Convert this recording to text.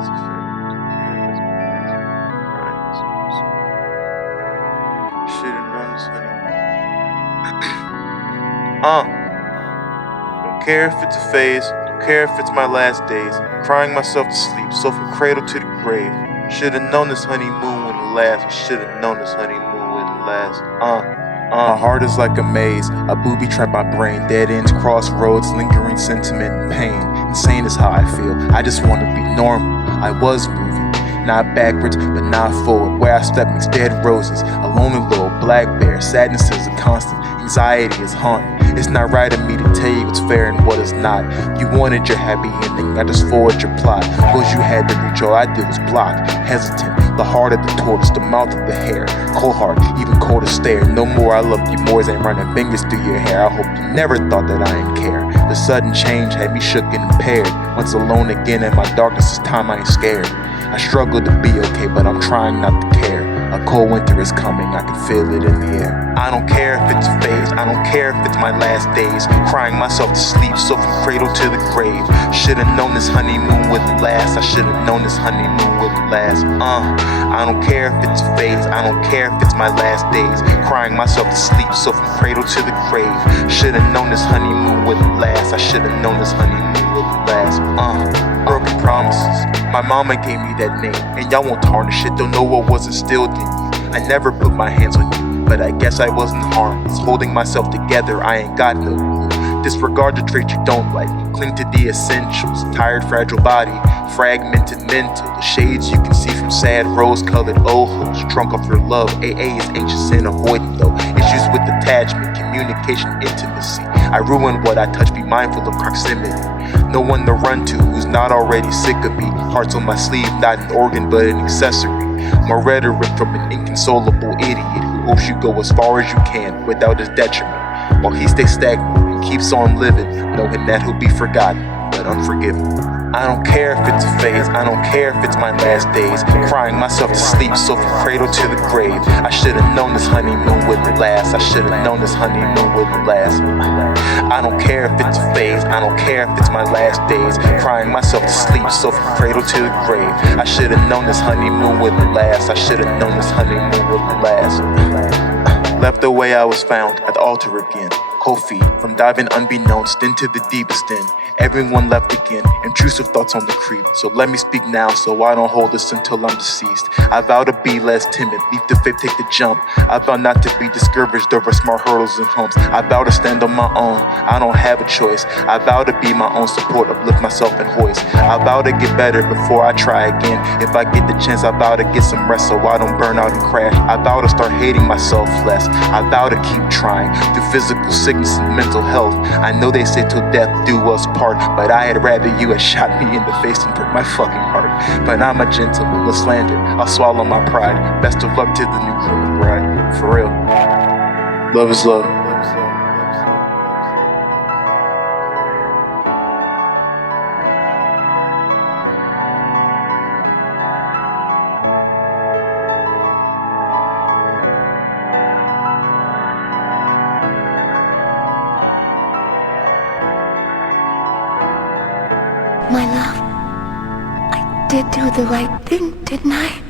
it's a should've known this honey. Don't care if it's a phase, don't care if it's my last days. Crying myself to sleep, so from cradle to the grave. Should've known this honeymoon wouldn't last. I should've known this honeymoon wouldn't last. My heart is like a maze, a booby trap my brain. Dead ends, crossroads, lingering sentiment and pain. Insane is how I feel, I just wanna be normal. I was moving, not backwards, but not forward. Where I step makes dead roses, a lonely little black bear. Sadness is a constant, anxiety is haunting. It's not right of me to tell you what's fair and what is not. You wanted your happy ending, I just forward your plot. Goals you had to reach, all I did was block. Hesitant, the heart of the tortoise, the mouth of the hare. Cold heart, even colder stare. No more I love you boys ain't running fingers through your hair. I hope you never thought that I ain't care. The sudden change had me shook and impaired. Once alone again in my darkness, this time I ain't scared. I struggle to be okay, but I'm trying not to care. A cold winter is coming, I can feel it in the air. I don't care if it's a phase, I don't care if it's my last days. Crying myself to sleep, so from cradle to the grave. Should've known this honeymoon wouldn't last. I should've known this honeymoon wouldn't last. I don't care if it's a phase, I don't care if it's my last days. Crying myself to sleep, so from cradle to the grave. Should've known this honeymoon wouldn't last. I should've known this honeymoon wouldn't last. Broken promises, my mama gave me that name, and y'all won't tarnish it, don't know what was instilled in you. I never put my hands on you, but I guess I wasn't harmed. It's holding myself together, I ain't got no clue. Disregard the traits you don't like, cling to the essentials. Tired, fragile body, fragmented mental. The shades you can see from sad rose-colored ojos. Drunk off your love, AA is anxious and avoidant though. Issues with attachment, communication, intimacy. I ruin what I touch, be mindful of proximity. No one to run to who's not already sick of me. Hearts on my sleeve, not an organ but an accessory. More rhetoric from an inconsolable idiot who hopes you go as far as you can without his detriment, while he stays stagnant and keeps on living, knowing that he'll be forgotten but unforgiven. I don't care if it's a phase, I don't care if it's my last days. Crying myself to sleep, so from cradle to the grave. I should've known this honeymoon wouldn't last. I should've known this honeymoon wouldn't last. I don't care if it's a phase, I don't care if it's my last days. Crying myself to sleep, so from cradle to the grave. I should've known this honeymoon wouldn't last. I should've known this honeymoon wouldn't last. Left the way I was found, at the altar again. Cold feet, from diving unbeknownst into the deepest end. Everyone left again, intrusive thoughts on the creep. So let me speak now, so I don't hold this until I'm deceased. I vow to be less timid, leap the faith, take the jump. I vow not to be discouraged over smart hurdles and humps. I vow to stand on my own, I don't have a choice. I vow to be my own support, uplift myself and hoist. I vow to get better before I try again. If I get the chance, I vow to get some rest so I don't burn out and crash. I vow to start hating myself less. I vow to keep trying through physical sickness and mental health. I know they say till death do us part, but I had rather you had shot me in the face and broke my fucking heart. But I'm a gentleman, no slander, I'll swallow my pride. Best of luck to the new groom bride, for real. Love is love. My love, I did do the right thing, didn't I?